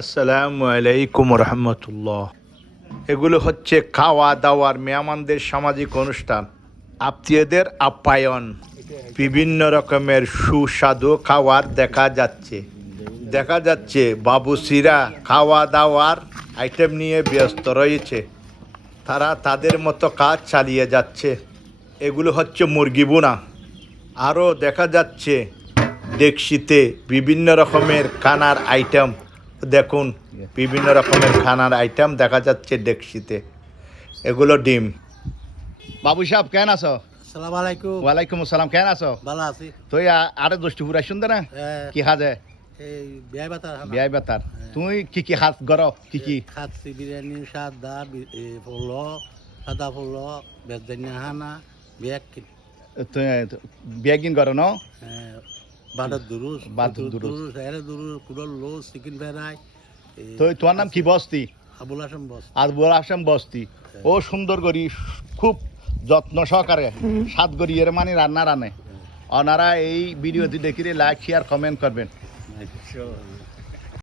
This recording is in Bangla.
আসসালামু আলাইকুম রহমতুল্লাহ। এগুলো হচ্ছে খাওয়া দাওয়ার মেহমানদের সামাজিক অনুষ্ঠান, আত্মীয়দের আপ্যায়ন, বিভিন্ন রকমের সুস্বাদু খাবার দেখা যাচ্ছে বাবুসিরা খাওয়া দাওয়ার আইটেম নিয়ে ব্যস্ত রয়েছে। তারা তাদের মতো কাজ চালিয়ে যাচ্ছে। এগুলো হচ্ছে মুরগি বোনা। আরও দেখা যাচ্ছে ডেকসিতে বিভিন্ন রকমের খানার আইটেম। দেখুন, বিভিন্ন রকমের খানার আইটেম দেখা যাচ্ছে ডেকসিতে। এগুলো ডিম। বাবু সাহেব কেন আছো? আসসালামু আলাইকুম। ওয়ালাইকুম আসসালাম, কেন আছো? ভালো আছি। তুই আরে দোষটি পুরা সুন্দর না কি হাজে এই বিয়াই বাতার বিয়াই বেতার। তুই কি হাত গর কি খাচ্ছি বিরিয়ানি সাদা ফুল সাদা ফুল বেদানি হানা বিয়াক তুই বিয়া কিন গর ন? বাটার দুরুস বাটার দুরুস। এর দুরুস কুড়ল লো চিকেন ফ্রাই। তুই তোমার নাম কি বস্তি? আবুল হাসান বস। আবুল হাসান বস্তি। ও সুন্দর করি খুব যত্ন সহকারে স্বাদ করি এর মানে রান্না রানে। ওনারা এই ভিডিওটি দেখে লাইক শেয়ার কমেন্ট করবেন।